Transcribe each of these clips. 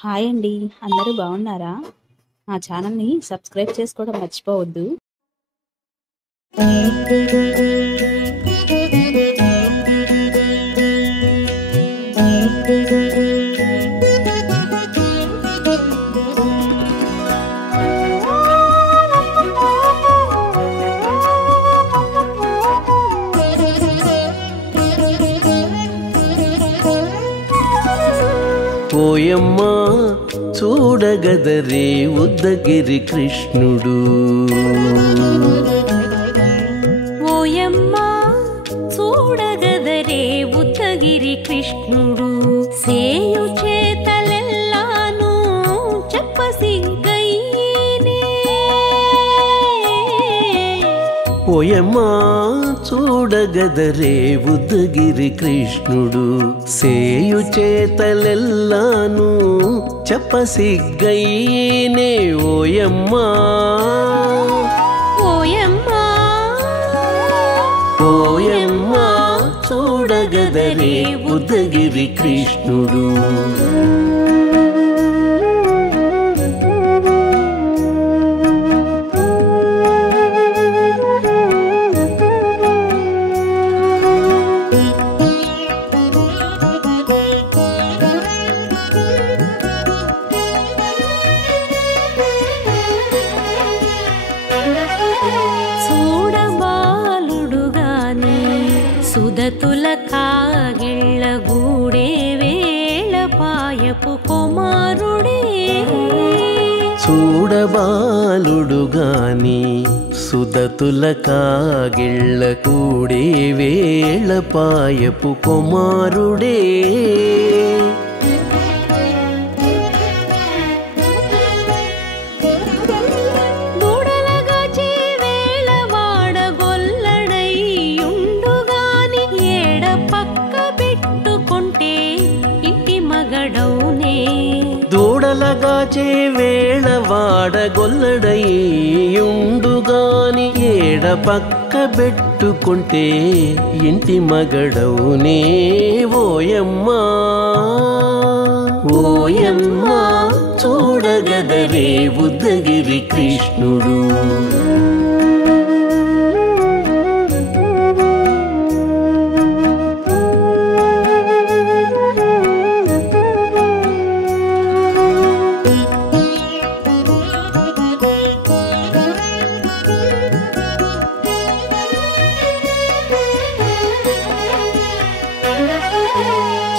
Hi అండి. అందరూ బాగున్నారా? మా ఛానల్‌ని సబ్స్క్రైబ్ చేసుకోవడం మర్చిపోవద్దు. ఓయమ్మా చూడగదరే ఉద్దగిరి కృష్ణుడు. ఓయమ్మా చూడగదరే ఉద్దగిరి కృష్ణుడు. సేయు చేతలెల్లాను చెప్పసిగ్గయ్యేనే. ఓయమ్మా చూడగదరే ఉద్దగిరి కృష్ణుడు. సేయు చేతలెల్లాను చెప్పసిగ్గయ్యేనే. ఓయమ్మా ఓయమ్మా ఓయమ్మా చూడగదరే ఉద్దగిరి కృష్ణుడు. సుదతుల కాగిళ్ళ గూడే వేళపాయపు కుమారుడే. చూడబాలుడుగాని సుదతుల కాగిళ్ళ కూడే వేళపాయపు కుమారుడే. దూడలగాచే వేళ వాడగొల్లడయ్యుండుగాని ఏడ పక్క పెట్టుకుంటే ఇంటి మగడవునే. ఓయమ్మా ఓయమ్మా చూడగదరే ఉద్దగిరి కృష్ణుడు.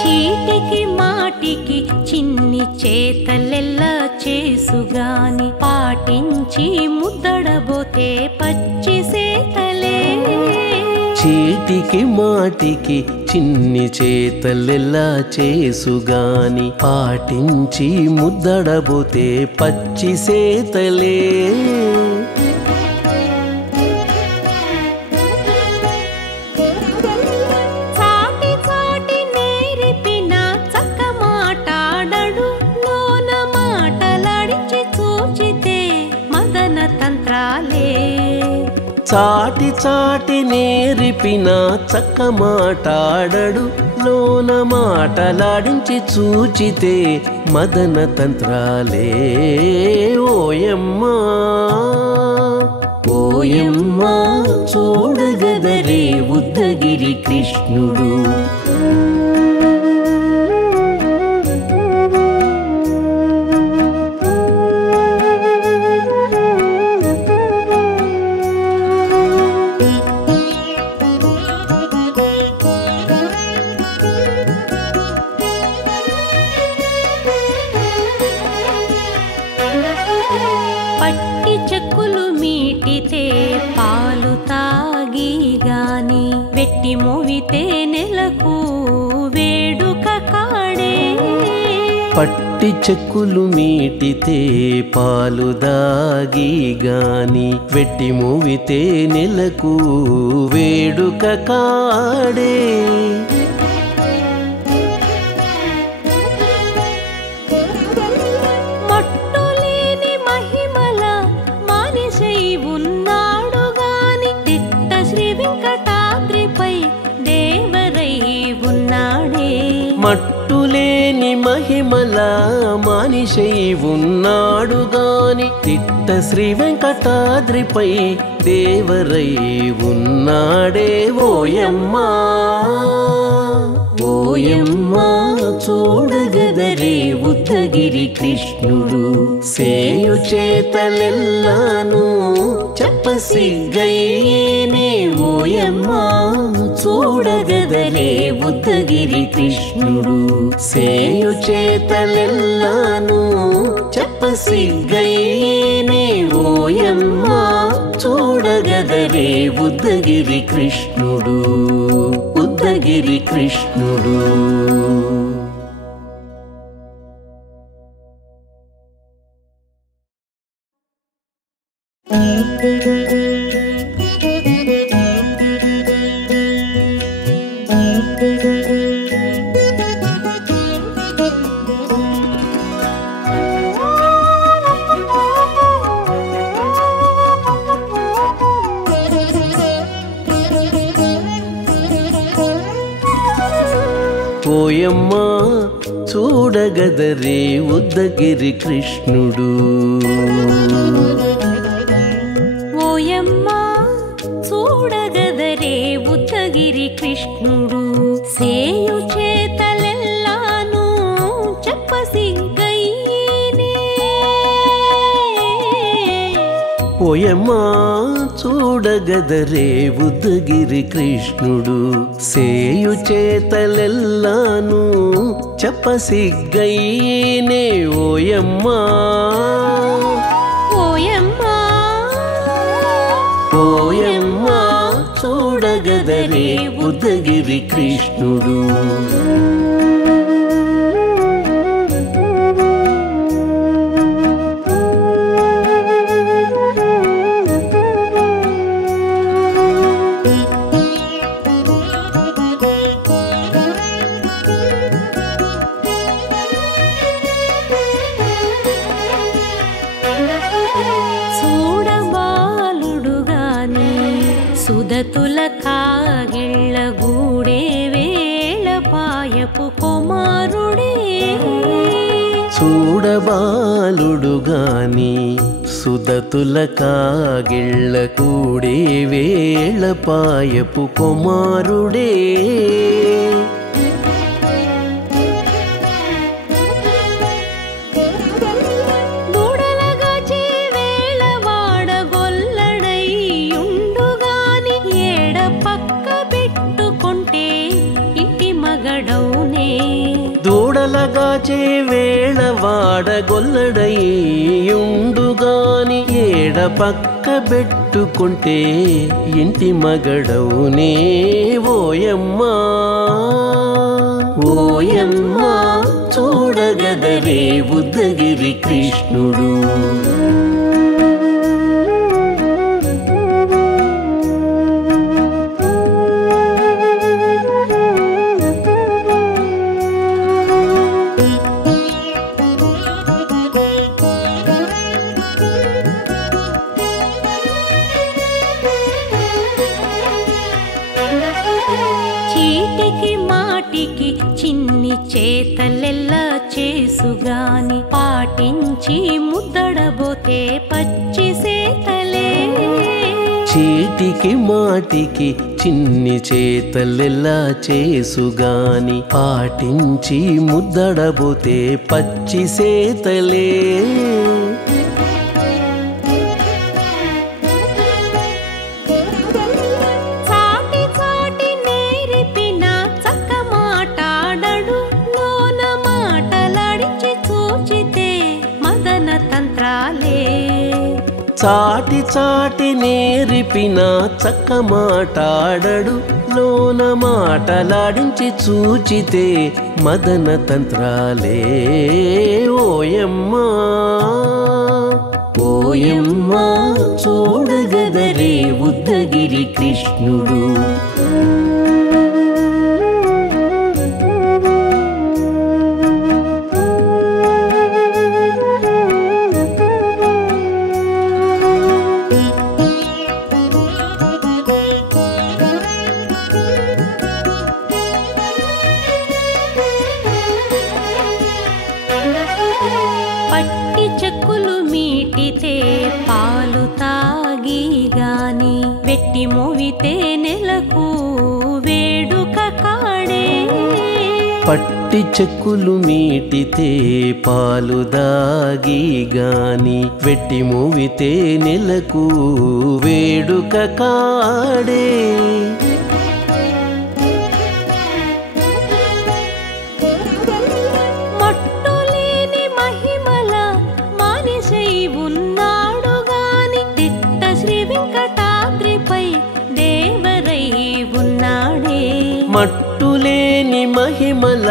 చీటికి మాటికి చిన్ని చేతలెల్లా చేసుగాని పాటించి ముద్దడబోతే పచ్చి సేతలే. చీటికి మాటికి చిన్ని చేతలెల్లా చేసుగాని పాటించి ముద్దడబోతే పచ్చి సేతలే. చాటి చాటి నేర్పిన చక్క మాటాడడు లోన మాటలాడించి చూచితే మదన తంత్రాలే. ఓయమ్మా ఓయమ్మా చూడగదరే ఉద్దగిరి కృష్ణుడు. పట్టి చెక్కులు మీటితే పాలు తాగి గాని వెట్టి మోవితే నెలకు వేడుక కాడే. పట్టి చెక్కులు మీటితే పాలు దాగి గాని వెట్టి మోవితే నెలకు వేడుక కాడే. మట్టులేని మహిమల మానిషై ఉన్నాడు గాని తిట్ట శ్రీ వెంకటాద్రిపై దేవరై ఉన్నాడే ఓయమ్మా ఓయమ్మా చూడగదరే ఉద్దగిరి కృష్ణుడు సేయు చేతలెల్లాను చెప్పసిగ్గయ్యేనే ఓయమ్మా చూడగదరే ఉద్దగిరి కృష్ణుడు సేయు చేతలెల్లాను చెప్పసిగ్గయ్యేనే ఓయమ్మా చూడగదరే ఉద్దగిరి కృష్ణుడు ఉద్దగిరి కృష్ణుడు. ఓయమ్మా చూడగదరే ఉద్దగిరి కృష్ణుడు ఓయమ్మా చూడగదరే ఉద్దగిరి కృష్ణుడు సేయు చేతలెల్లాను చెప్పసిగ్గయ్యేనే ఓయమ్మా చూడగదరే ఉద్దగిరి కృష్ణుడు సేయు చేతలెల్లాను చెప్పసిగ్గయ్యేనే ఓయమ్మా ఓయమ్మా ఓయమ్మా చూడగదరే ఉద్దగిరి కృష్ణుడు. సుదతుల కాగిళ్ళ గూడే వేళపాయపు కుమారుడే చూడబాలుడు గాని సుదతుల కాగిళ్ళ కూడే వేళపాయపు కుమారుడే దూడలగాచే వేళ వాడగొల్లడయ్యుండుగాని ఏడ పక్క పెట్టుకుంటే ఇంటి మగడవునే ఓయమ్మా ఓయమ్మా చూడగదరే ఉద్దగిరి కృష్ణుడు. చీటికి మాటికి చిన్ని చేతలెల్లా చేసుగాని పాటించి ముద్దడబోతే పచ్చి సేతలే చీటికి మాటికి చిన్ని చేతలెల్లా చేసుగాని పాటించి ముద్దడబోతే పచ్చి సేతలే చాటి చాటి నేర్పిన చక్క మాటాడడు లోన మాటలాడించి చూచితే మదన తంత్రాలే ఓయమ్మా ఓయమ్మా చూడగదరే ఉద్దగిరి కృష్ణుడు. పట్టి చెక్కులు మీటితే పాలు తాగి గాని వెట్టి మోవితే నెలకు వేడుక కాడే. పట్టి చెక్కులు మీటితే పాలు దాగి గాని వెట్టి మోవితే నెలకు వేడుక కాడే. మట్టులేని మహిమల మానిషై ఉన్నాడు గాని తిట్ట శ్రీ వెంకటాద్రిపై దేవరై ఉన్నాడే. మట్టులేని మహిమల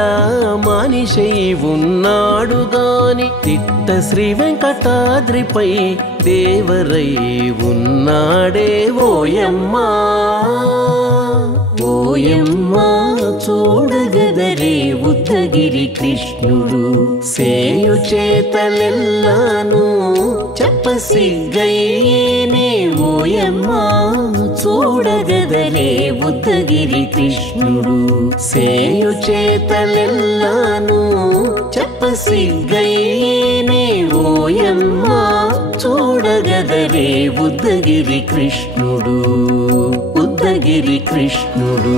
మానిషై ఉన్నాడు గాని తిట్ట శ్రీ వెంకటాద్రిపై దేవరై ఉన్నాడే. ఓయమ్మా ఓయమ్మా చూడగదరే ఉద్దగిరి కృష్ణుడు సేయు చేతలెల్లాను చెప్పసిగ్గయ్యేనే. ఓయమ్మా చూడగదరే ఉద్దగిరి కృష్ణుడు సేయు చేతలెల్లాను చెప్పసిగ్గయ్యేనే. ఓయమ్మా చూడగదరే ఉద్దగిరి కృష్ణుడు ఉద్దగిరి కృష్ణుడు.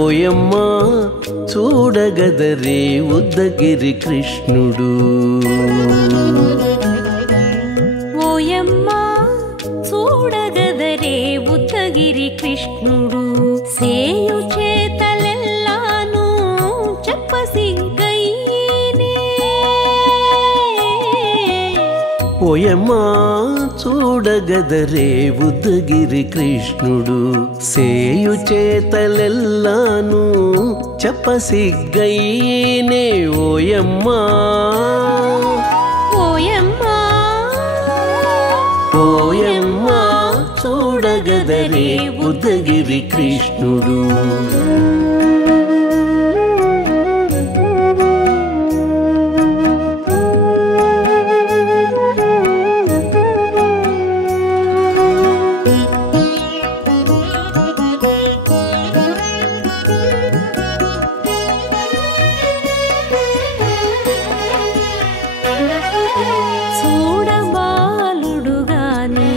ఓయమ్మా చూడగదరే ఉద్దగిరి కృష్ణుడు. ఓయమ్మా చూడగదరే ఉద్దగిరి కృష్ణుడు సేయు చేతలెల్లాను చెప్పసిగ్గయ్యేనే. ఓయమ్మా చూడగదరే ఉద్దగిరి కృష్ణుడు సేయు చేతలెల్లాను చెప్పసిగ్గయ్యేనే. ఓయమ్మా ఓయమ్మా ఓయమ్మా చూడగదరే ఉద్దగిరి కృష్ణుడు. చూడబాలుడు గాని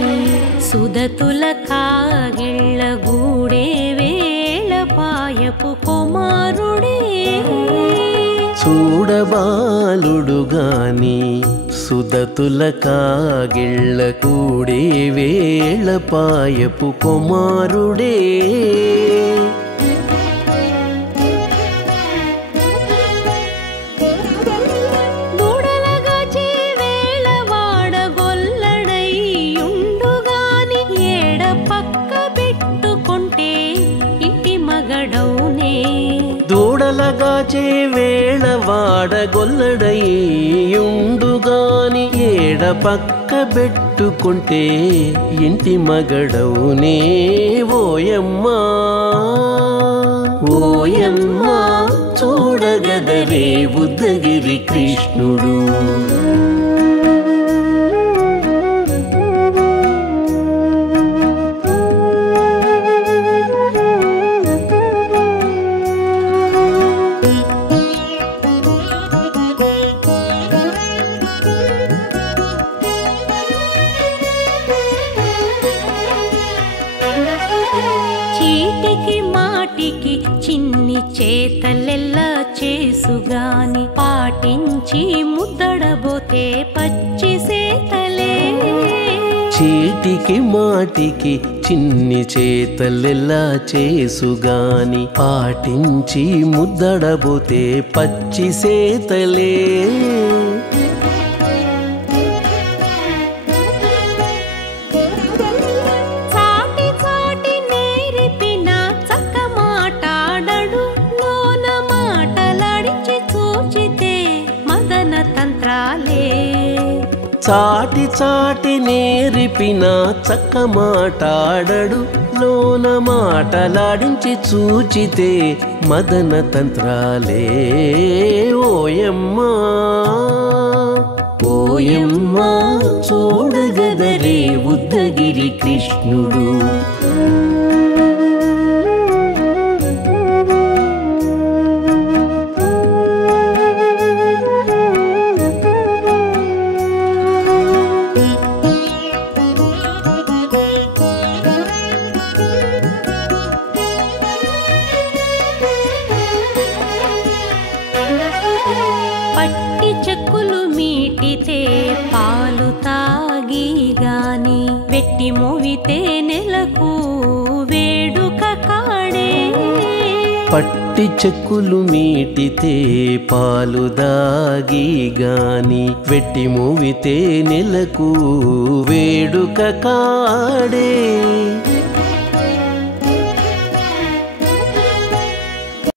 సుదతుల కాగిళ్ళ గూడే వేళ పాయపు కుమారుడే. చూడబాలుడు గాని సుదతుల కాగిళ్ళ కూడే వేళ పాయపు కుమారుడే. దూడలగాచే వేళ వాడగొల్లడయ్యుండు గాని ఏడ పక్క పెట్టుకుంటే ఇంటి మగడవునే. దూడలగాచే వేళ వాడగొల్లడయ్యుండుగాని ఏడ పక్క పెట్టుకుంటే ఇంటి మగడవునే. ఓయమ్మా ఓయమ్మా చూడగదరే ఉద్దగిరి కృష్ణుడు. చీటికి మాటికి చిన్ని చేతలెల్లా చేసుగాని పాటించి ముద్దడబోతే పచ్చి సేతలే. చీటికి మాటికి చిన్ని చేతలెల్లా చేసుగాని పాటించి ముద్దడబోతే పచ్చి సేతలే. చాటి చాటి నేర్పిన చక్క మాటాడడు లోన మాటలాడించి చూచితే మదన తంత్రాలే. చాటి చాటి నేర్పిన చక్క మాటాడడు లోన మాటలాడించి చూచితే మదన తంత్రాలే ఓయమ్మా ఓయమ్మా చూడగదరే ఉద్దగిరి కృష్ణుడు పట్టి చెక్కులు మీటితే పాలు తాగి గాని వెట్టి మోవితే నెలకు వేడుక కాడే పట్టి చెక్కులు మీటితే పాలు దాగి గాని వెట్టి మూవితే నెలకు వేడుక కాడే